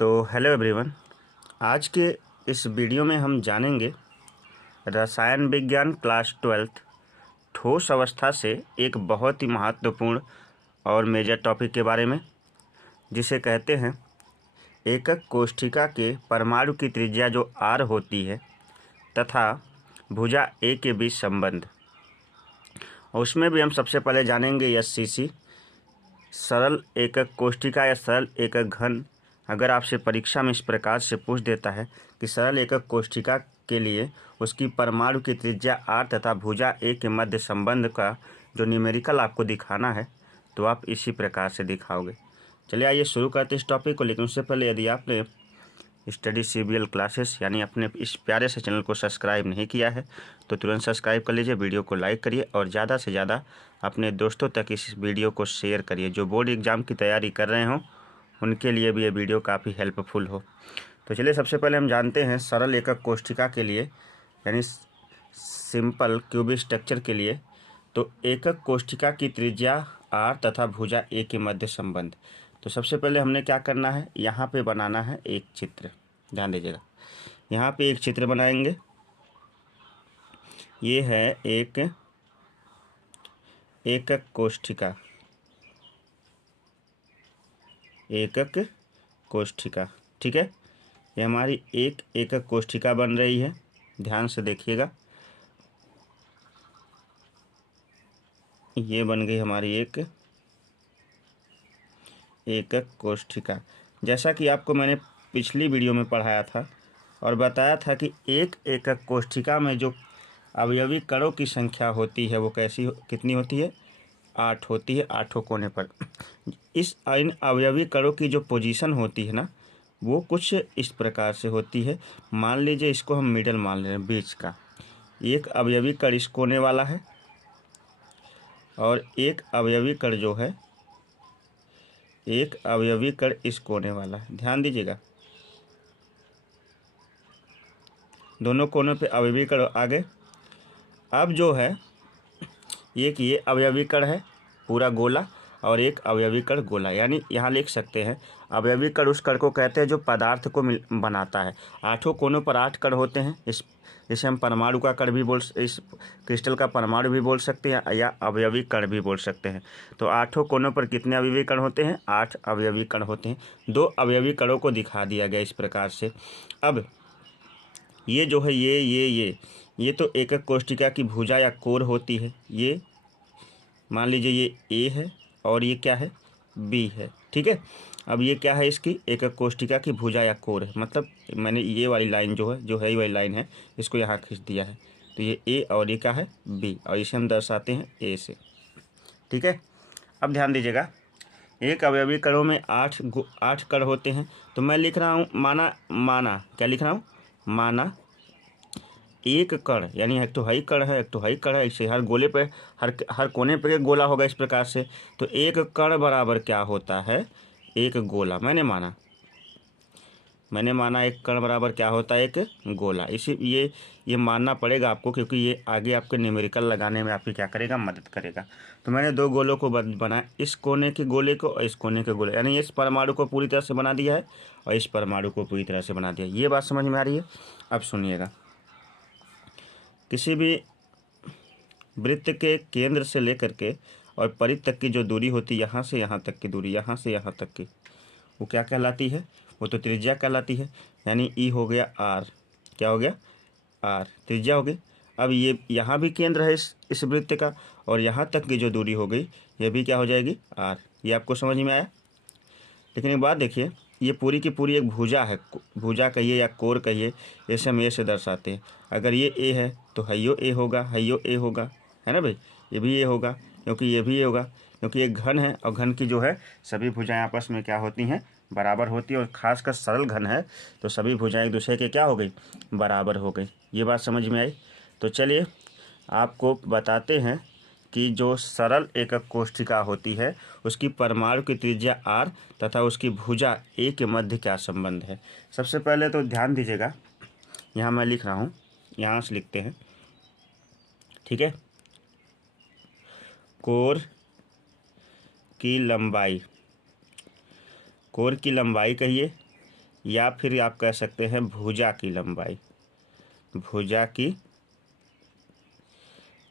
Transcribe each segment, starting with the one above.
तो hello everyone, आज के इस वीडियो में हम जानेंगे रसायन विज्ञान क्लास 12th ठोस अवस्था से एक बहुत ही महत्वपूर्ण और मेजर टॉपिक के बारे में, जिसे कहते हैं एकक कोष्ठिका के परमाणु की त्रिज्या जो R होती है तथा भुजा A के बीच संबंध। और उसमें भी हम सबसे पहले जानेंगे SCC, सरल एकक कोष्ठिका या सरल एकक घन। अगर आपसे परीक्षा में इस प्रकार से पूछ देता है कि सरल एकक कोष्ठिका के लिए उसकी परमाणु की त्रिज्या R तथा भुजा A के मध्य संबंध का जो न्यूमेरिकल आपको दिखाना है, तो आप इसी प्रकार से दिखाओगे। चलिए आइए शुरू करते इस टॉपिक को। लेकिन उससे पहले यदि आपने स्टडी CBL क्लासेस यानी अपने इस प्यारे से चैनल को सब्सक्राइब नहीं किया है तो तुरंत सब्सक्राइब कर लीजिए, वीडियो को लाइक करिए और ज़्यादा से ज़्यादा अपने दोस्तों तक इस वीडियो को शेयर करिए। जो बोर्ड एग्ज़ाम की तैयारी कर रहे हों उनके लिए भी ये वीडियो काफ़ी हेल्पफुल हो। तो चलिए सबसे पहले हम जानते हैं सरल एकक कोष्ठिका के लिए यानी सिंपल क्यूबिक स्ट्रक्चर के लिए, तो एकक कोष्ठिका की त्रिज्या R तथा भुजा A के मध्य संबंध। तो सबसे पहले हमने क्या करना है, यहाँ पे बनाना है एक चित्र। ध्यान दीजिएगा, यहाँ पे एक चित्र बनाएंगे। ये है एक एकक कोष्ठिका, एकक कोष्ठिका, ठीक है। ये हमारी एक एकक कोष्ठिका बन रही है, ध्यान से देखिएगा। ये बन गई हमारी एक एकक कोष्ठिका। जैसा कि आपको मैंने पिछली वीडियो में पढ़ाया था और बताया था कि एक एकक कोष्ठिका में जो अवयवी कणों की संख्या होती है वो कितनी होती है, 8 होती है, 8 कोने पर। इन अवयवी कणों की जो पोजीशन होती है ना, वो कुछ इस प्रकार से होती है। मान लीजिए इसको हम मिडल मान ले रहे हैं, बीच का। एक अवयवी कण इस कोने वाला है और एक अवयवी कण जो है, एक अवयवी कण इस कोने वाला है। ध्यान दीजिएगा, दोनों कोनों पे अवयवी कण आ गए। अब जो है एक ये अवयवी कण है पूरा गोला और एक अवयवी कण गोला, यानी यहाँ लिख सकते हैं अवयवी कण उस कण को कहते हैं जो पदार्थ को बनाता है। 8 कोनों पर 8 कण होते हैं। इसे हम परमाणु का कण भी इस क्रिस्टल का परमाणु भी बोल सकते हैं या अवयवी कण भी बोल सकते हैं। तो 8 कोनों पर कितने अवयवी कण होते हैं, 8 अवयवी कण होते हैं। 2 अवयवी कणों को दिखा दिया गया इस प्रकार से। अब ये जो है ये तो एकक कोष्ठिका की भुजा या कोर होती है। ये मान लीजिए ये A है और ये क्या है, B है, ठीक है। अब ये क्या है, इसकी एकक कोष्ठिका की भुजा या कोर है। मतलब मैंने ये वाली लाइन जो है ये वाली लाइन है, इसको यहाँ खींच दिया है। तो ये A और ये क्या है, B, और इसे हम दर्शाते हैं A से, ठीक है। अब ध्यान दीजिएगा, एक अवयवी कणों में 8 कण होते हैं। तो मैं लिख रहा हूँ माना क्या लिख रहा हूँ, माना एक कण, यानी एक तो हाई कण है, एक तो हाई कण है। इसे हर गोले पे हर कोने पे एक गोला होगा इस प्रकार से। तो एक कण बराबर क्या होता है, एक गोला। मैंने माना एक कण बराबर क्या होता है, एक गोला। इसी ये मानना पड़ेगा आपको, क्योंकि ये आगे आपके न्यूमेरिकल लगाने में आपकी क्या करेगा, मदद करेगा। तो मैंने 2 गोलों को बनाया, इस कोने के गोले को और इस कोने के गोले, यानी इस परमाणु को पूरी तरह से बना दिया है और इस परमाणु को पूरी तरह से बना दिया। ये बात समझ में आ रही है। अब सुनिएगा, किसी भी वृत्त के केंद्र से लेकर के और परिधि तक की जो दूरी होती है, यहाँ से यहाँ तक की दूरी, यहाँ से यहाँ तक की, वो क्या कहलाती है, वो तो त्रिज्या कहलाती है। यानी E हो गया R, क्या हो गया, R त्रिज्या हो गई। अब ये यहाँ भी केंद्र है इस वृत्त का, और यहाँ तक की जो दूरी हो गई ये भी क्या हो जाएगी, R। ये आपको समझ में आया। लेकिन एक बात देखिए, ये पूरी की पूरी एक भुजा है, भुजा कहिए या कोर कहिए, इसे हम A से दर्शाते हैं। अगर ये A है तो हइयो A होगा, हइयो A होगा, है ना भाई। ये भी A होगा क्योंकि ये भी A होगा, क्योंकि एक घन है और घन की जो है सभी भुजाएं आपस में क्या होती हैं, बराबर होती है। और खासकर सरल घन है तो सभी भुजाएं एक दूसरे के क्या हो गई, बराबर हो गई। ये बात समझ में आई। तो चलिए आपको बताते हैं कि जो सरल एकक कोष्ठिका होती है उसकी परमाणु की त्रिज्या R तथा उसकी भुजा A के मध्य क्या संबंध है। सबसे पहले तो ध्यान दीजिएगा, यहाँ मैं लिख रहा हूँ, यहाँ से लिखते हैं, ठीक है। कोर की लंबाई कहिए या फिर आप कह सकते हैं भुजा की लंबाई, भुजा की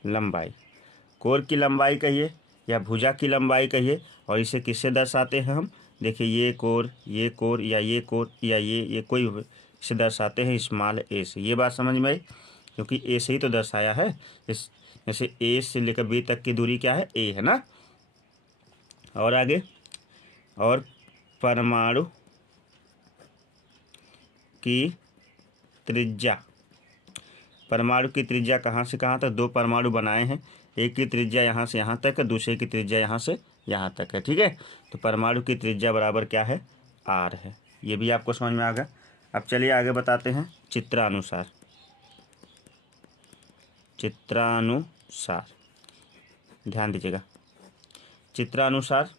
लंबाई। कोर की लंबाई कहिए या भुजा की लंबाई कहिए। और इसे किससे दर्शाते हैं हम? देखिए ये कोर या ये कोर या ये कोई इसे दर्शाते हैं स्मॉल ए से। ये बात समझ में आई, क्योंकि ए से ही तो दर्शाया है। इस जैसे ए से लेकर बी तक की दूरी क्या है? ए है ना। और आगे, और परमाणु की त्रिज्या, परमाणु की त्रिज्या कहाँ से कहाँ तक? दो परमाणु बनाए हैं, एक की त्रिज्या यहाँ से यहाँ तक है, दूसरे की त्रिज्या यहाँ से यहाँ तक है। ठीक है, तो परमाणु की त्रिज्या बराबर क्या है? आर है। ये भी आपको समझ में आ गया। अब चलिए आगे बताते हैं चित्रानुसार। चित्रानुसार ध्यान दीजिएगा, चित्रानुसार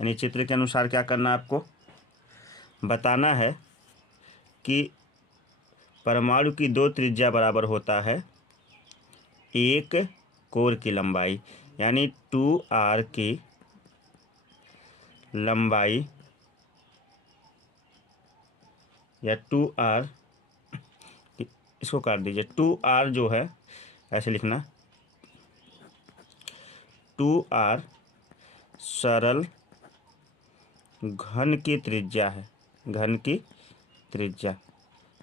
यानी चित्र के अनुसार क्या करना है आपको? बताना है कि परमाणु की दो त्रिज्या बराबर होता है एक कोर की लंबाई, यानी 2r की लंबाई या 2r, इसको काट दीजिए, 2r जो है ऐसे लिखना, 2r सरल घन की त्रिज्या है, घन की त्रिज्या।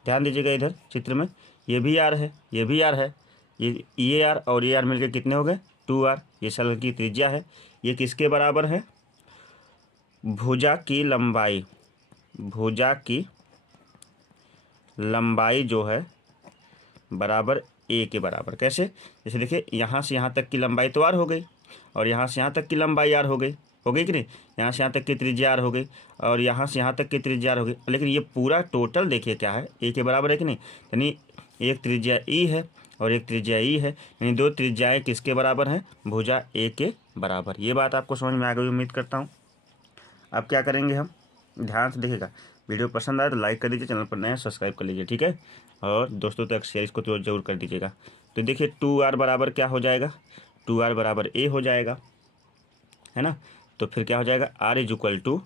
ध्यान दीजिएगा इधर चित्र में, ये भी आर है, ये भी आर है, ये आर और ये आर मिलकर कितने हो गए? 2r। ये सरल की त्रिज्या है। ये किसके बराबर है? भुजा की लंबाई, भुजा की लंबाई जो है बराबर ए के बराबर। कैसे? जैसे देखिए, यहाँ से यहाँ तक की लंबाई तो आर हो गई, और यहाँ से यहाँ तक की लंबाई आर हो गई कि नहीं? यहाँ से यहाँ तक की त्रिज्या आर हो गई, और यहाँ से यहाँ तक की त्रिज्या आर हो गई। लेकिन ये पूरा टोटल देखिए क्या है? ए के बराबर है कि नहीं? यानी एक त्रिज्या ई है और एक त्रिज्या ई है, यानी दो त्रिज्याएँ किसके बराबर हैं? भुजा ए के बराबर। ये बात आपको समझ में आ गई उम्मीद करता हूँ। अब क्या करेंगे हम? ध्यान से देखिएगा, वीडियो पसंद आए तो लाइक कर दीजिए, चैनल पर नए सब्सक्राइब कर लीजिए। ठीक है, और दोस्तों तक शेयर इसको तो जरूर कर दीजिएगा। तो देखिए 2r बराबर क्या हो जाएगा? 2r बराबर a हो जाएगा, है ना। तो फिर क्या हो जाएगा? r is equal to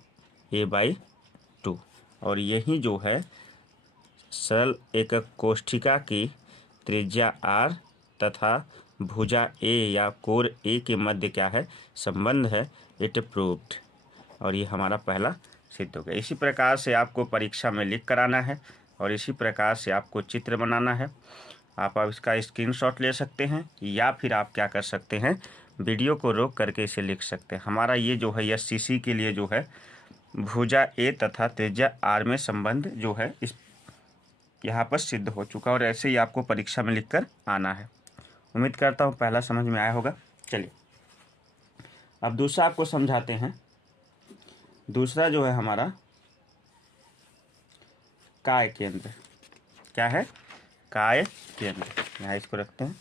a/2। और यही जो है सरल एकक कोष्ठिका की त्रिज्या r तथा भुजा a या कोर a के मध्य क्या है? संबंध है। It proved. और ये हमारा पहला सिद्ध हो गया। इसी प्रकार से आपको परीक्षा में लिख कर आना है और इसी प्रकार से आपको चित्र बनाना है। आप इसका स्क्रीनशॉट ले सकते हैं या फिर आप क्या कर सकते हैं? वीडियो को रोक करके इसे लिख सकते हैं। हमारा ये जो है SCC के लिए जो है भुजा ए तथा त्रिज्या आर में संबंध जो है इस यहाँ पर सिद्ध हो चुका, और ऐसे ही आपको परीक्षा में लिख कर आना है। उम्मीद करता हूँ पहला समझ में आया होगा। चलिए अब दूसरा आपको समझाते हैं। दूसरा जो है हमारा काय केंद्र। क्या है? काय केंद्र। यहाँ इसको रखते हैं।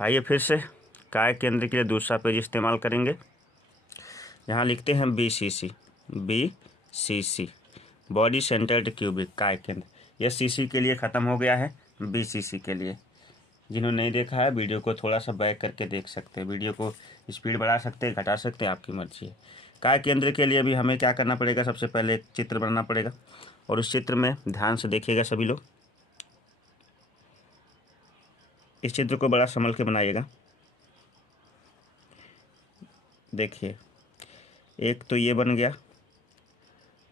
आइए फिर से काय केंद्र के लिए दूसरा पेज इस्तेमाल करेंगे। यहाँ लिखते हैं BCC, BCC body centred cubic काय केंद्र। यह CC के लिए ख़त्म हो गया है, BCC के लिए जिन्होंने नहीं देखा है वीडियो को थोड़ा सा बैक करके देख सकते हैं। वीडियो को स्पीड बढ़ा सकते हैं, घटा सकते हैं, आपकी मर्जी है। काय केंद्र के लिए भी हमें क्या करना पड़ेगा? सबसे पहले एक चित्र बनाना पड़ेगा, और उस चित्र में ध्यान से देखिएगा सभी लोग। इस चित्र को बड़ा संभल के बनाइएगा। देखिए एक तो ये बन गया।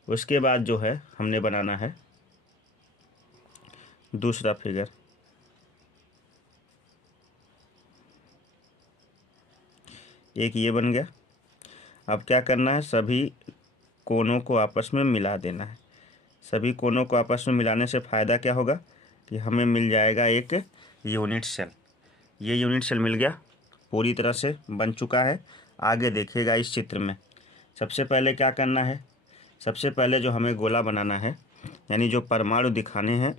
उसके बाद जो है हमने बनाना है दूसरा फिगर। एक ये बन गया। अब क्या करना है? सभी कोनों को आपस में मिला देना है। सभी कोनों को आपस में मिलाने से फ़ायदा क्या होगा कि हमें मिल जाएगा एक यूनिट सेल। ये यूनिट सेल मिल गया, पूरी तरह से बन चुका है। आगे देखिएगा इस चित्र में सबसे पहले क्या करना है? सबसे पहले जो हमें गोला बनाना है, यानी जो परमाणु दिखाने हैं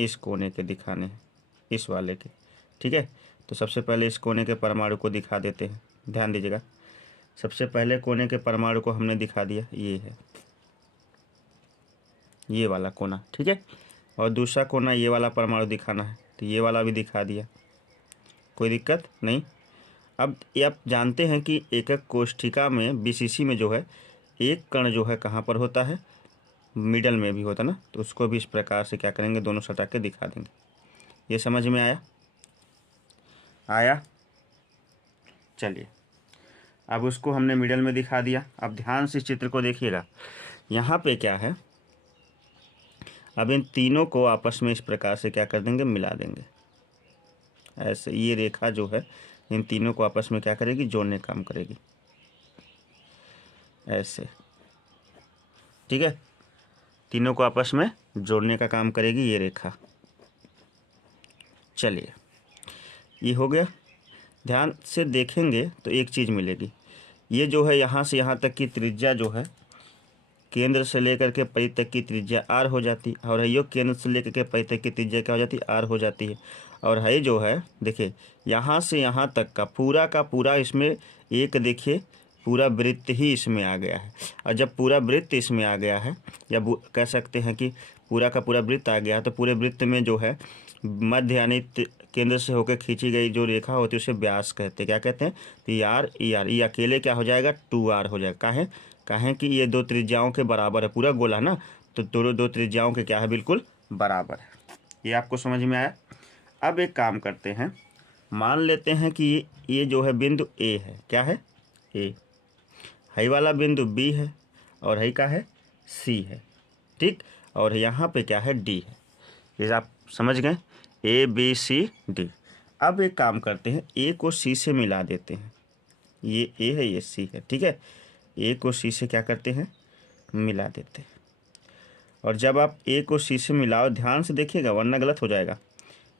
इस कोने के दिखाने हैं, इस वाले के। ठीक है, तो सबसे पहले इस कोने के परमाणु को दिखा देते हैं। ध्यान दीजिएगा, सबसे पहले कोने के परमाणु को हमने दिखा दिया, ये है ये वाला कोना। ठीक है, और दूसरा कोना ये वाला परमाणु दिखाना है, तो ये वाला भी दिखा दिया, कोई दिक्कत नहीं। अब ये आप जानते हैं कि एकक कोष्ठिका में BCC में जो है एक कण जो है कहाँ पर होता है? मिडल में भी होता ना, तो उसको भी इस प्रकार से क्या करेंगे, दोनों सटा के दिखा देंगे। ये समझ में आया? चलिए, अब उसको हमने मिडल में दिखा दिया। अब ध्यान से इस चित्र को देखिएगा। यहाँ पे क्या है, अब इन तीनों को आपस में इस प्रकार से क्या कर देंगे, मिला देंगे। ऐसे ये रेखा जो है इन तीनों को आपस में क्या करेगी, जोड़ने का काम करेगी, ऐसे। ठीक है, तीनों को आपस में जोड़ने का काम करेगी ये रेखा। चलिए, ये हो गया। ध्यान से देखेंगे तो एक चीज़ मिलेगी। ये जो है यहाँ से यहाँ तक की त्रिज्या जो है, केंद्र से लेकर के परिधि तक की त्रिज्या आर हो जाती है, और है केंद्र से लेकर के परिधि तक की त्रिज्या क्या हो जाती है, आर हो जाती है। और है जो है देखिए, यहाँ से यहाँ तक का पूरा इसमें एक देखिए पूरा वृत्त ही इसमें आ गया है। और जब पूरा वृत्त इसमें आ गया है, या कह सकते हैं कि पूरा का पूरा वृत्त आ गया है, तो पूरे वृत्त में जो है मध्य यानी केंद्र से होकर खींची गई जो रेखा होती है उसे व्यास कहते हैं। क्या कहते हैं, तो आर ई आर, ये अकेले क्या हो जाएगा, 2r हो जाएगा। काहे कि ये दो त्रिज्याओं के बराबर है, पूरा गोला ना, तो दोनों दो त्रिज्याओं के क्या है, बिल्कुल बराबर है। ये आपको समझ में आया? अब एक काम करते हैं, मान लेते हैं कि ये जो है बिंदु ए है, क्या है, ए, हाई वाला बिंदु बी है, और हाई का है सी है, ठीक, और यहाँ पे क्या है, डी है। जैसे आप समझ गए, ए बी सी डी। अब एक काम करते हैं, ए को सी से मिला देते हैं। ये ए है, ये सी है, ठीक है। ए को सी से क्या करते हैं, मिला देते हैं। और जब आप ए को सी से मिलाओ, ध्यान से देखिएगा वरना गलत हो जाएगा।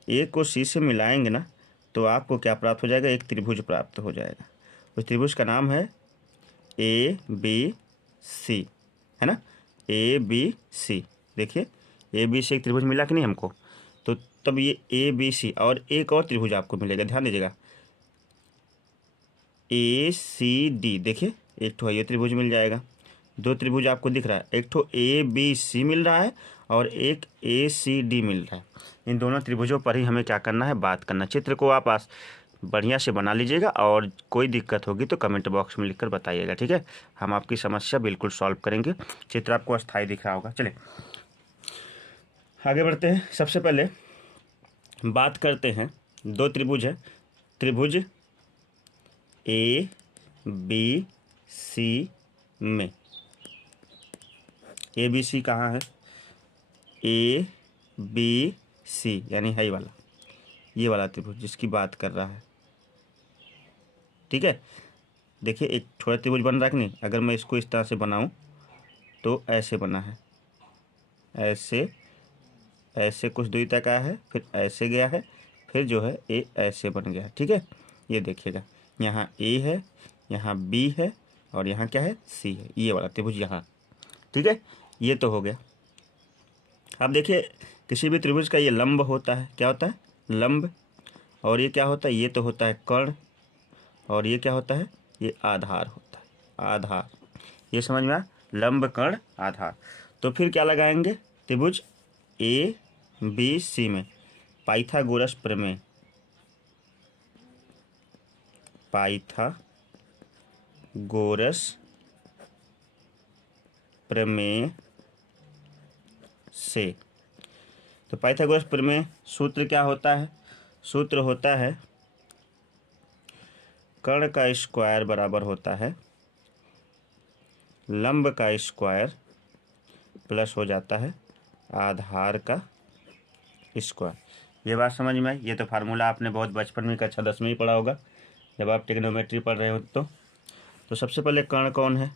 ए को सी से मिलाएंगे ना, तो आपको क्या प्राप्त हो जाएगा, एक त्रिभुज प्राप्त हो जाएगा। उस त्रिभुज का नाम है ए बी सी, है ना, ए बी सी। देखिए ए बी सी एक त्रिभुज मिला कि नहीं हमको, तो तब ये ए बी सी और एक और त्रिभुज आपको मिलेगा, ध्यान दीजिएगा, ए सी डी। देखिए एक ठो ये त्रिभुज मिल जाएगा, दो त्रिभुज आपको दिख रहा है, एक ठो ए बी सी मिल रहा है और एक ए सी डी मिल रहा है। इन दोनों त्रिभुजों पर ही हमें क्या करना है, बात करना। चित्र को आप बढ़िया से बना लीजिएगा, और कोई दिक्कत होगी तो कमेंट बॉक्स में लिखकर बताइएगा, ठीक है। हम आपकी समस्या बिल्कुल सॉल्व करेंगे। चित्र आपको अस्थायी दिख रहा होगा। चलिए आगे बढ़ते हैं। सबसे पहले बात करते हैं, दो त्रिभुज है, त्रिभुज ए बी सी में, ए बी सी कहाँ है, ए बी सी यानी हाई वाला, ये वाला त्रिभुज जिसकी बात कर रहा है, ठीक है। देखिए एक थोड़ा त्रिभुज बन रहा है कि नहीं, अगर मैं इसको इस तरह से बनाऊं तो ऐसे बना है, ऐसे ऐसे कुछ दूरी तक आया है, फिर ऐसे गया है, फिर जो है ए ऐसे बन गया है, ठीक है। ये देखिएगा, यहाँ ए है, यहाँ बी है, और यहाँ क्या है, सी है, ये वाला त्रिभुज यहाँ, ठीक है। ये तो हो गया। अब देखिए किसी भी त्रिभुज का ये लंब होता है, क्या होता है, लंब, और ये क्या होता है, ये तो होता है कर्ण, और ये क्या होता है, ये आधार होता है, आधार। ये समझ में आया, लंब कर्ण आधार। तो फिर क्या लगाएंगे, त्रिभुज ए बी सी में पाइथागोरस प्रमेय, पाइथागोरस प्रमेय से। तो पाइथागोरस प्रमेय सूत्र क्या होता है, सूत्र होता है कर्ण का स्क्वायर बराबर होता है लंब का स्क्वायर प्लस हो जाता है आधार का स्क्वायर। ये बात समझ में आई। ये तो फार्मूला आपने बहुत बचपन में कक्षा 10 में ही पढ़ा होगा, जब आप ट्रिग्नोमेट्री पढ़ रहे हो। तो सबसे पहले कर्ण कौन है,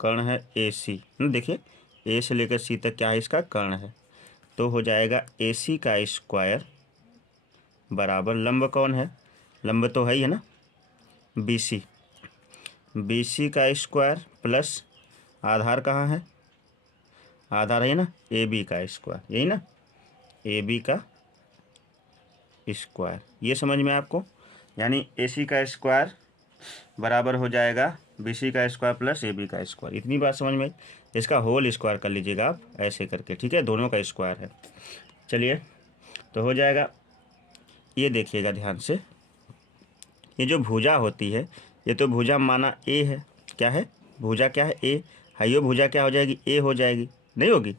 कर्ण है ए सी। देखिए ए से लेकर सी तक क्या है, इसका कर्ण है, तो हो जाएगा ए सी का स्क्वायर बराबर लंब कौन है, लंब तो है ही है ना, बी सी, बी सी का स्क्वायर प्लस आधार कहाँ है, आधार है ना ए बी का स्क्वायर, यही ना, ए बी का स्क्वायर। ये समझ में आपको, यानी ए सी का स्क्वायर बराबर हो जाएगा बी सी का स्क्वायर प्लस ए बी का स्क्वायर। इतनी बात समझ में। इसका होल स्क्वायर कर लीजिएगा आप ऐसे करके, ठीक है, दोनों का स्क्वायर है। चलिए तो हो जाएगा, ये देखिएगा ध्यान से, ये जो भुजा होती है, ये तो भुजा माना ए है, क्या है, भुजा क्या है, ए, हाइयो भुजा क्या हो जाएगी, ए हो जाएगी, नहीं होगी।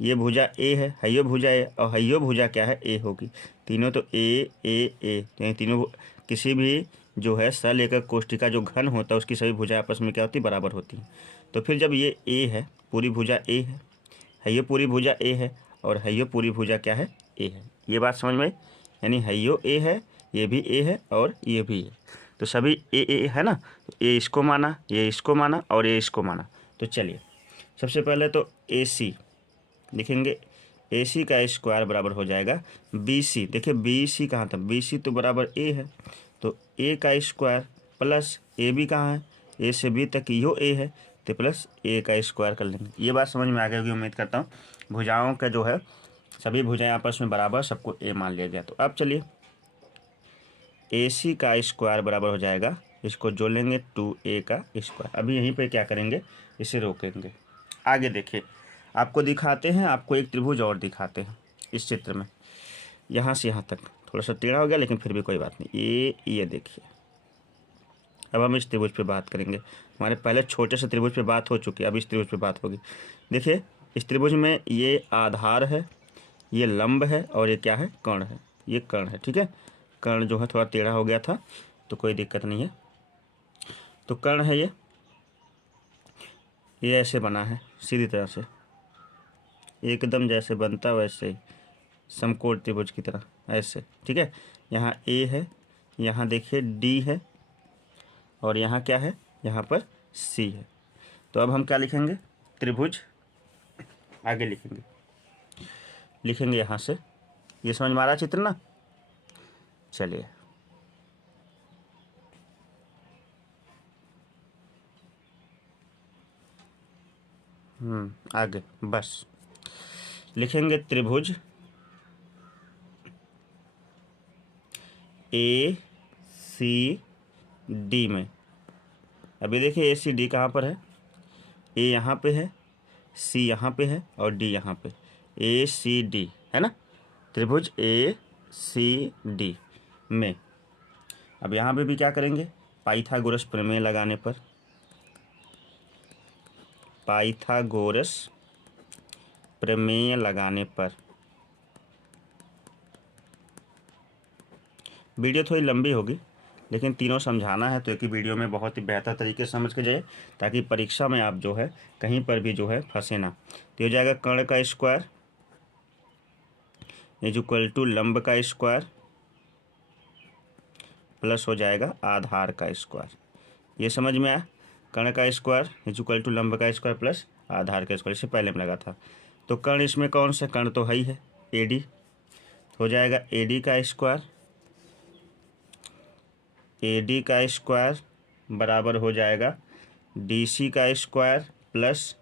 ये भुजा ए है, हयो भुजा ए, और हयो भुजा क्या है, ए होगी। तीनों तो ए ए ए, यानी तीनों किसी भी जो है सरल एकक कोष्ठिका जो घन होता है उसकी सभी भुजाएं आपस में क्या होती, बराबर होती हैं। तो फिर जब ये ए है, पूरी भुजा ए है, हयो पूरी भुजा ए है, और हयो पूरी भुजा क्या है, ए है। ये बात समझ में आई? यानी हयो ए है, ये भी ए है, और ये भी है, तो सभी ए ए है ना। तो ए इसको माना, ये इसको माना, और ये इसको माना। तो चलिए सबसे पहले तो ए सी लिखेंगे। ए सी का स्क्वायर बराबर हो जाएगा बी सी। देखिए बी सी कहाँ था, बी सी तो बराबर ए है, तो ए का स्क्वायर प्लस ए बी कहाँ है, ए से बी तक यो ए है, तो प्लस ए का स्क्वायर कर लेंगे। ये बात समझ में आ गई होगी उम्मीद करता हूँ। भुजाओं का जो है सभी भुजाएं आपस में बराबर, सबको ए मान लिया जाए। तो अब चलिए ए सी का स्क्वायर बराबर हो जाएगा, इसको जोड़ लेंगे 2a का स्क्वायर। अभी यहीं पे क्या करेंगे, इसे रोकेंगे। आगे देखिए आपको दिखाते हैं, आपको एक त्रिभुज और दिखाते हैं इस चित्र में। यहाँ से यहाँ तक थोड़ा सा टेढ़ा हो गया, लेकिन फिर भी कोई बात नहीं। ये देखिए, अब हम इस त्रिभुज पे बात करेंगे। हमारे पहले छोटे से त्रिभुज पे बात हो चुकी है, अब इस त्रिभुज पे बात होगी। देखिए इस त्रिभुज में ये आधार है, ये लंब है, और ये क्या है, कर्ण है। ये कर्ण है, ठीक है। कर्ण जो है थोड़ा टेढ़ा हो गया था, तो कोई दिक्कत नहीं है। तो कर्ण है ये ऐसे बना है सीधी तरह से, एकदम जैसे बनता वैसे ही, समकोण त्रिभुज की तरह ऐसे, ठीक है। यहाँ ए है, यहाँ देखिए डी है, और यहाँ क्या है, यहाँ पर सी है। तो अब हम क्या लिखेंगे, त्रिभुज आगे लिखेंगे यहाँ से। ये समझ में आ रहा है चित्र ना। चलिए आगे बस लिखेंगे त्रिभुज ए सी डी में। अभी देखिए ए सी डी कहाँ पर है, ए यहाँ पे है, सी यहाँ पे है, और डी यहाँ पे। ए सी डी है ना, त्रिभुज ए सी डी में। अब यहाँ पे भी क्या करेंगे, पाइथागोरस प्रमेय लगाने पर, पाइथागोरस प्रमेय लगाने पर। वीडियो थोड़ी लंबी होगी, लेकिन तीनों समझाना है, तो एक ही वीडियो में बहुत ही बेहतर तरीके से समझ के जाए, ताकि परीक्षा में आप जो है कहीं पर भी जो है फंसे ना। तो हो जाएगा कर्ण का स्क्वायर इज इक्वल टू लंब का स्क्वायर प्लस हो जाएगा आधार का स्क्वायर। ये समझ में आया, कर्ण का स्क्वायर इज इक्वल टू लंब का स्क्वायर प्लस आधार का स्क्वायर, इससे पहले में लगा था। तो कर्ण इसमें कौन सा, कर्ण तो है ही है, ए डी। हो जाएगा ए डी का स्क्वायर, ए डी का स्क्वायर बराबर हो जाएगा डी सी का स्क्वायर प्लस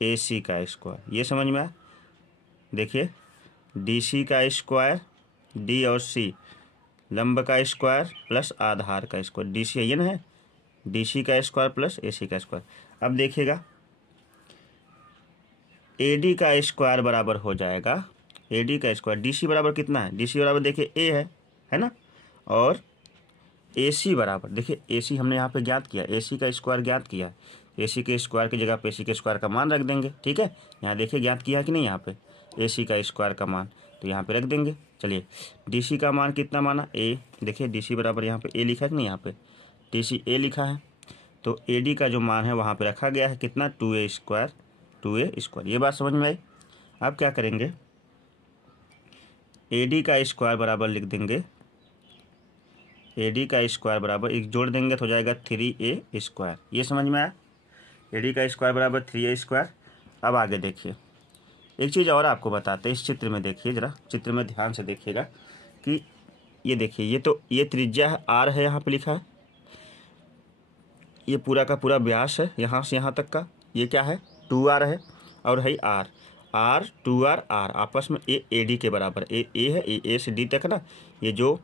ए सी का स्क्वायर। ये समझ में आया। देखिए डी सी का स्क्वायर, डी और सी, लंब का स्क्वायर प्लस आधार का स्क्वायर, डी सी ये ना है, डी सी का स्क्वायर प्लस ए सी का स्क्वायर। अब देखिएगा ए डी का स्क्वायर बराबर हो जाएगा, ए डी का स्क्वायर, डी सी बराबर कितना है, डी सी बराबर देखिए ए है ना, और ए सी बराबर देखिए, ए सी हमने यहाँ पे ज्ञात किया, ए सी का स्क्वायर ज्ञात किया, ए सी के स्क्वायर की जगह पे ए सी के स्क्वायर का मान रख देंगे, ठीक है। यहाँ देखिए ज्ञात किया है कि नहीं, यहाँ पे ए सी का स्क्वायर का मान, तो यहाँ पे रख देंगे। चलिए डी सी का मान कितना माना, ए, देखिए डी सी बराबर यहाँ पे ए लिखा है कि नहीं, यहाँ पे डी सी ए लिखा है, तो ए डी का जो मान है वहाँ पे रखा गया है कितना, 2a स्क्वायर। ये बात समझ में आई। अब क्या करेंगे, ए डी का स्क्वायर बराबर लिख देंगे, ए डी का स्क्वायर बराबर एक जोड़ देंगे तो हो जाएगा 3a स्क्वायर। ये समझ में आया, ए डी का स्क्वायर बराबर 3a स्क्वायर। अब आगे देखिए एक चीज़ और आपको बताते हैं, इस चित्र में देखिए, ज़रा चित्र में ध्यान से देखिएगा कि ये देखिए, ये त्रिज्या है आर है, यहाँ पे लिखा है, ये पूरा का पूरा व्यास है यहाँ से यहाँ तक का, ये क्या है 2r है, और है आर 2r आर आपस में ए डी के बराबर, ए है, ए से डी तक ना, ये जो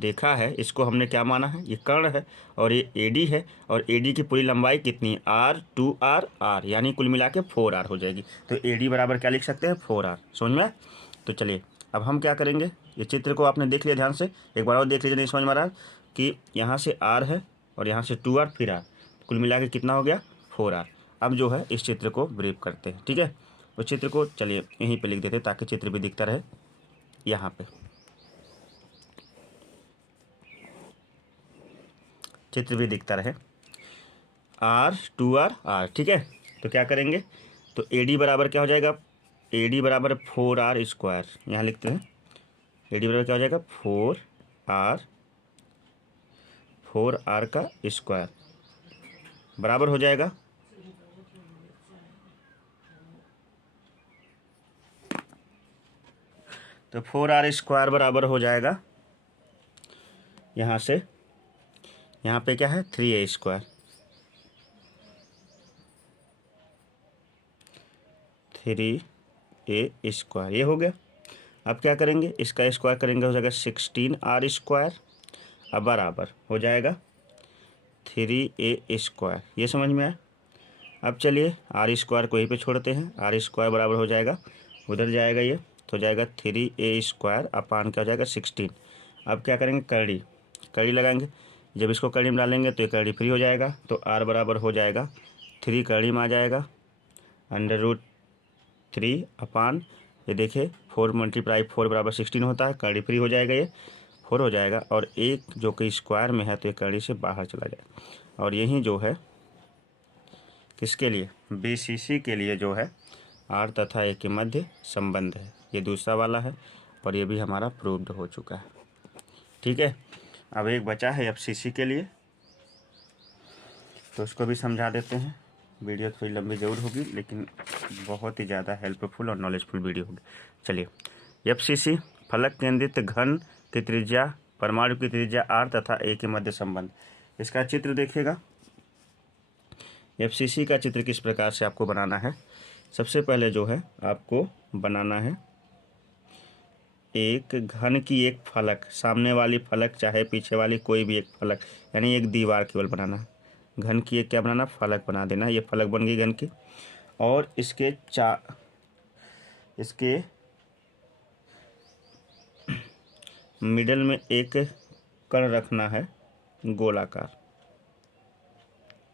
देखा है इसको हमने क्या माना है, ये कर्ण है, और ये ए डी है, और ए डी की पूरी लंबाई कितनी है, आर 2r आर, यानी कुल मिला के 4r हो जाएगी। तो ए डी बराबर क्या लिख सकते हैं, 4r। समझ में। तो चलिए अब हम क्या करेंगे, ये चित्र को आपने देख लिया ध्यान से, एक बार और देख लीजिए, नहीं समझ में आ रहा कि यहाँ से r है, और यहाँ से 2r फिर r, कुल मिला के कितना हो गया 4r। अब जो है इस चित्र को ब्रीफ करते हैं, ठीक है। उस चित्र को चलिए यहीं पे लिख देते ताकि चित्र भी दिखता रहे। यहाँ पे चित्र भी दिखता रहे, R 2R R, ठीक है। तो क्या करेंगे, तो AD बराबर क्या हो जाएगा, AD बराबर 4R स्क्वायर, यहाँ लिखते हैं AD बराबर क्या हो जाएगा 4R का स्क्वायर बराबर हो जाएगा, तो 4R स्क्वायर बराबर हो जाएगा यहाँ से, यहाँ पे क्या है 3A स्क्वायर, 3A स्क्वायर, ये हो गया। अब क्या करेंगे, इसका स्क्वायर करेंगे हो जाएगा 16R स्क्वायर, अब बराबर हो जाएगा 3A स्क्वायर, ये समझ में आया। अब चलिए R स्क्वायर को यहीं पे छोड़ते हैं, R स्क्वायर बराबर हो जाएगा, उधर जाएगा ये तो हो जाएगा 3A स्क्वायर अपान क्या हो जाएगा 16। अब क्या करेंगे, कड़ी लगाएंगे, जब इसको कड़ी में डालेंगे तो ये कड़ी फ्री हो जाएगा, तो R बराबर हो जाएगा 3 कड़ी में आ जाएगा √3 अपान ये देखिए 4 × 4 बराबर 16 होता है, कड़ी फ्री हो जाएगा, ये 4 हो जाएगा, और एक जो कि स्क्वायर में है तो ये कड़ी से बाहर चला जाएगा। और यही जो है किसके लिए, BCC के लिए जो है R तथा A के मध्य संबंध है, ये दूसरा वाला है और ये भी हमारा प्रूव्ड हो चुका है, ठीक है। अब एक बचा है FCC के लिए, तो उसको भी समझा देते हैं। वीडियो थोड़ी लंबी ज़रूर होगी लेकिन बहुत ही ज़्यादा हेल्पफुल और नॉलेजफुल वीडियो होगी। चलिए FCC फलक केंद्रित घन की त्रिज्या, परमाणु की त्रिज्या R तथा A के मध्य संबंध, इसका चित्र देखिएगा। FCC का चित्र किस प्रकार से आपको बनाना है, सबसे पहले जो है आपको बनाना है एक घन की एक फलक, सामने वाली फलक चाहे पीछे वाली कोई भी एक फलक, यानी एक दीवार केवल बनाना है, घन की एक क्या बनाना, फलक बना देना। ये फलक बन गई घन की, और इसके मिडल में एक कण रखना है गोलाकार,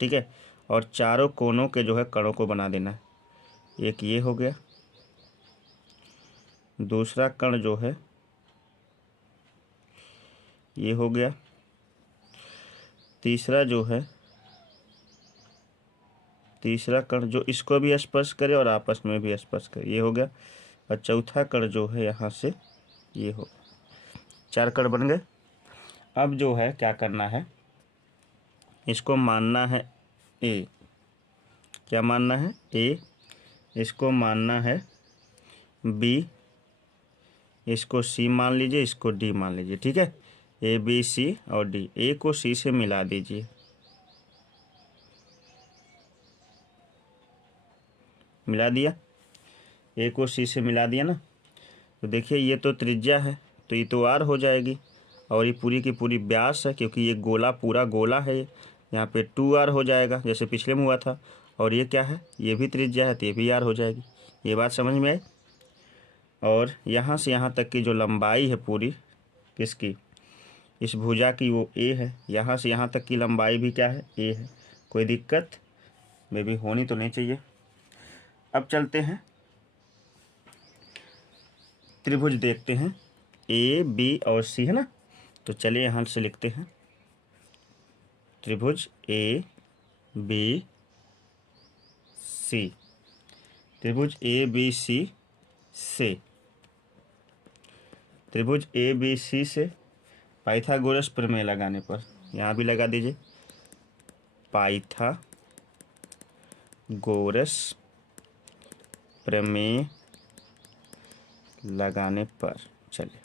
ठीक है, और चारों कोनों के जो है कणों को बना देना है। एक ये हो गया, दूसरा कण जो है ये हो गया, तीसरा कण जो इसको भी स्पर्श करे और आपस में भी स्पर्श करे, ये हो गया, और चौथा कण जो है यहाँ से ये हो, 4 कण बन गए। अब जो है क्या करना है, इसको मानना है A, क्या मानना है A, इसको मानना है B, इसको C मान लीजिए, इसको D मान लीजिए, ठीक है। A B C और D, A को C से मिला दीजिए, मिला दिया, A को C से मिला दिया ना, तो देखिए ये तो त्रिज्या है तो ये तो R हो जाएगी, और ये पूरी की पूरी व्यास है क्योंकि ये गोला पूरा गोला है, यहाँ पे 2R हो जाएगा जैसे पिछले में हुआ था, और ये क्या है, ये भी त्रिज्या है तो ये भी R हो जाएगी। ये बात समझ में आई। और यहाँ से यहाँ तक की जो लंबाई है पूरी किसकी, इस भुजा की, वो A है, यहाँ से यहाँ तक की लंबाई भी क्या है, A है। कोई दिक्कत में भी होनी तो नहीं चाहिए। अब चलते हैं त्रिभुज देखते हैं, A B और C है ना, तो चलिए यहाँ से लिखते हैं त्रिभुज A B C, त्रिभुज A B C से, त्रिभुज A B C से पाइथागोरस प्रमेय लगाने पर, यहाँ भी लगा दीजिए पाइथागोरस प्रमेय लगाने पर। चलिए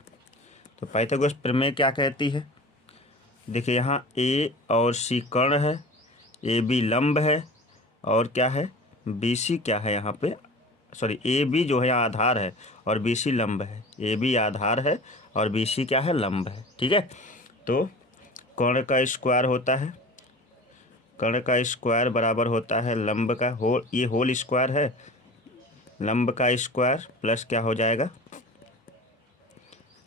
तो पाइथागोरस प्रमेय क्या कहती है, देखिए यहाँ A और C कर्ण है, AB लंब है, और क्या है BC क्या है, यहाँ पे सॉरी AB जो है आधार है और BC लंब है, AB आधार है और BC क्या है, लंब है, ठीक है। तो कर्ण का स्क्वायर होता है, कर्ण का स्क्वायर बराबर होता है लंब का होल, ये होल स्क्वायर है, लंब का स्क्वायर प्लस क्या हो जाएगा,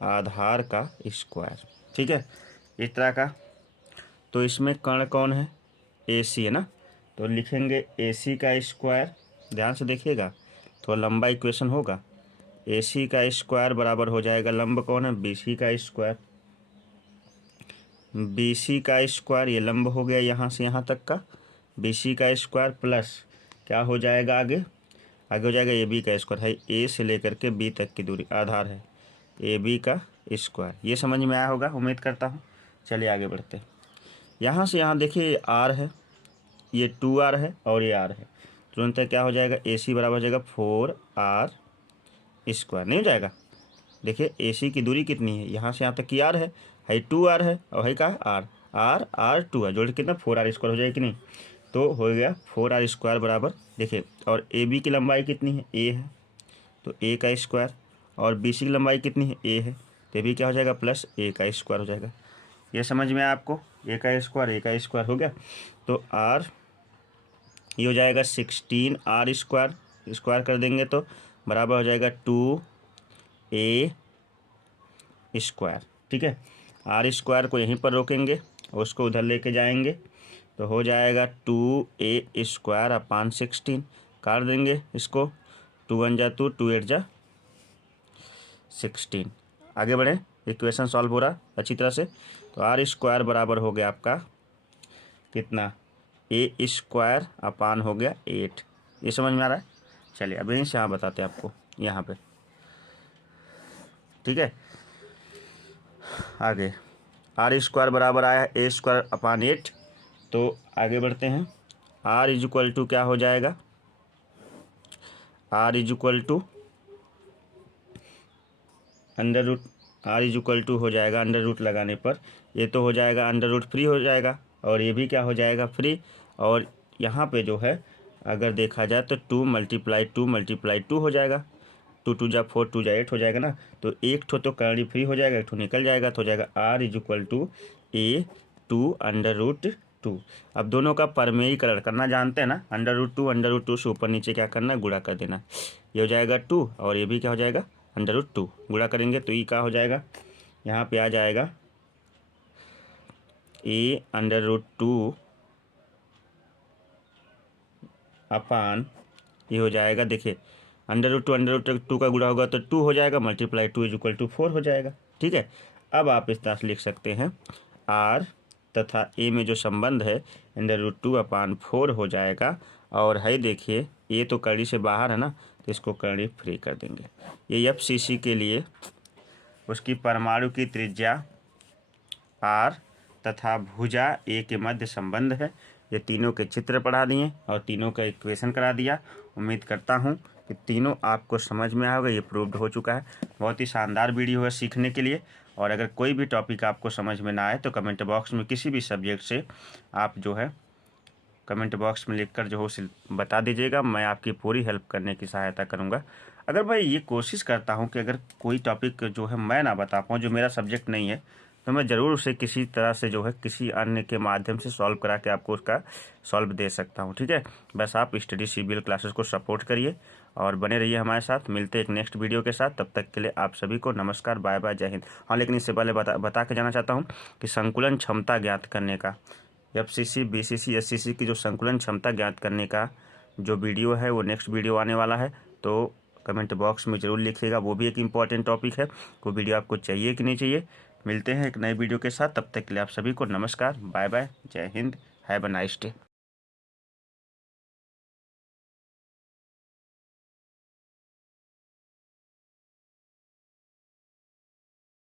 आधार का स्क्वायर, ठीक है, इस तरह का। तो इसमें कर्ण कौन है, AC है ना, तो लिखेंगे AC का स्क्वायर, ध्यान से देखिएगा तो लंबा इक्वेशन होगा। AC का स्क्वायर बराबर हो जाएगा, लंब कौन है, BC का स्क्वायर। BC का स्क्वायर, ये लंब हो गया यहाँ से यहाँ तक का, BC का स्क्वायर प्लस क्या हो जाएगा आगे हो जाएगा AB का स्क्वायर है, A से लेकर के B तक की दूरी आधार है AB का स्क्वायर। ये समझ में आया होगा उम्मीद करता हूँ। चलिए आगे बढ़ते हैं। यहाँ से यहाँ देखिए ये R है, ये 2R है और ये R है, तुरंत क्या हो जाएगा, AC बराबर हो जाएगा 4R स्क्वायर, नहीं हो जाएगा। देखिए AC की दूरी कितनी है, यहाँ से यहाँ तक की R है 2R है और है का R 2 है, जोड़ के कितना 4R स्क्वायर हो जाएगा कि नहीं। तो हो गया 4R स्क्वायर बराबर, देखिए और AB की लंबाई कितनी है, A है, तो A का स्क्वायर, और BC की लंबाई कितनी है, A है, तो भी क्या हो जाएगा प्लस A का स्क्वायर हो जाएगा। ये समझ में आया आपको, A का स्क्वायर हो गया। तो R ये हो जाएगा 16R स्क्वायर कर देंगे तो बराबर हो जाएगा 2A स्क्वायर। ठीक है, R स्क्वायर को यहीं पर रोकेंगे और उसको उधर लेके जाएंगे तो हो जाएगा 2A स्क्वायर अपान 16, काट देंगे इसको, 2 1 जा 2, 2 8 जा 16। आगे बढ़े, इक्वेशन सॉल्व हो रहा अच्छी तरह से। तो R स्क्वायर बराबर हो गया आपका कितना, A स्क्वायर अपान हो गया 8। ये समझ में आ रहा है। चलिए अब यहीं से यहाँ बताते हैं आपको यहाँ पे, ठीक है। आगे R स्क्वायर बराबर आया A स्क्वायर अपान 8, तो आगे बढ़ते हैं। R इज इक्वल टू क्या हो जाएगा, R is equal to under root, R is equal to हो जाएगा अंडर रूट लगाने पर ये तो हो जाएगा अंडर रूट फ्री हो जाएगा और ये भी क्या हो जाएगा फ्री। और यहाँ पे जो है अगर देखा जाए तो 2 मल्टीप्लाई 2 हो जाएगा, 2 2 जा 4, 2 जा 8 हो जाएगा ना। तो एक ठो तो करंट फ्री हो जाएगा, एक ठो निकल जाएगा, तो हो जाएगा R is equal to A2 under root 2। अब दोनों का परमेयीकरण करना जानते हैं ना, अंडर रूट टू से ऊपर नीचे क्या करना है, गुणा कर देना। ये हो जाएगा 2 और ये भी क्या हो जाएगा अंडर रूट 2, गुणा करेंगे तो ये क्या हो जाएगा, यहाँ पे आ जाएगा A अंडर रूट 2 अपान ये हो जाएगा, देखिए अंडर रूट टू का गुणा होगा तो 2 हो जाएगा, मल्टीप्लाई 2 इज इक्वल टू 4 हो जाएगा। ठीक है, अब आप इस तरह से लिख सकते हैं R तथा A में जो संबंध है अंडर रूट 2 अपान 4 हो जाएगा। और है देखिए ये तो कड़ी से बाहर है ना, तो इसको कड़ी फ्री कर देंगे। ये FCC के लिए उसकी परमाणु की त्रिज्या R तथा भुजा A के मध्य संबंध है। ये तीनों के चित्र पढ़ा दिए और तीनों का इक्वेशन करा दिया। उम्मीद करता हूँ कि तीनों आपको समझ में आया होगा, ये प्रूव्ड हो चुका है। बहुत ही शानदार वीडियो है सीखने के लिए। और अगर कोई भी टॉपिक आपको समझ में ना आए तो कमेंट बॉक्स में किसी भी सब्जेक्ट से आप जो है कमेंट बॉक्स में लिखकर जो हो बता दीजिएगा, मैं आपकी पूरी हेल्प करने की सहायता करूँगा। अगर मैं ये कोशिश करता हूँ कि अगर कोई टॉपिक जो है मैं ना बता पाऊँ, जो मेरा सब्जेक्ट नहीं है, तो मैं ज़रूर उसे किसी तरह से जो है किसी अन्य के माध्यम से सॉल्व करा के आपको उसका सॉल्व दे सकता हूँ। ठीक है, बस आप स्टडी CBL क्लासेस को सपोर्ट करिए और बने रहिए हमारे साथ। मिलते एक नेक्स्ट वीडियो के साथ, तब तक के लिए आप सभी को नमस्कार, बाय बाय, जय हिंद। हाँ, लेकिन इससे पहले बता के जाना चाहता हूँ कि संकुलन क्षमता ज्ञात करने का FCC BCC SCC की जो संकुलन क्षमता ज्ञात करने का जो वीडियो है वो नेक्स्ट वीडियो आने वाला है, तो कमेंट बॉक्स में ज़रूर लिखिएगा। वो भी एक इम्पॉर्टेंट टॉपिक है, वो वीडियो आपको चाहिए कि नहीं चाहिए। मिलते हैं एक नए वीडियो के साथ, तब तक के लिए आप सभी को नमस्कार, बाय बाय, जय Hind, have a nice day.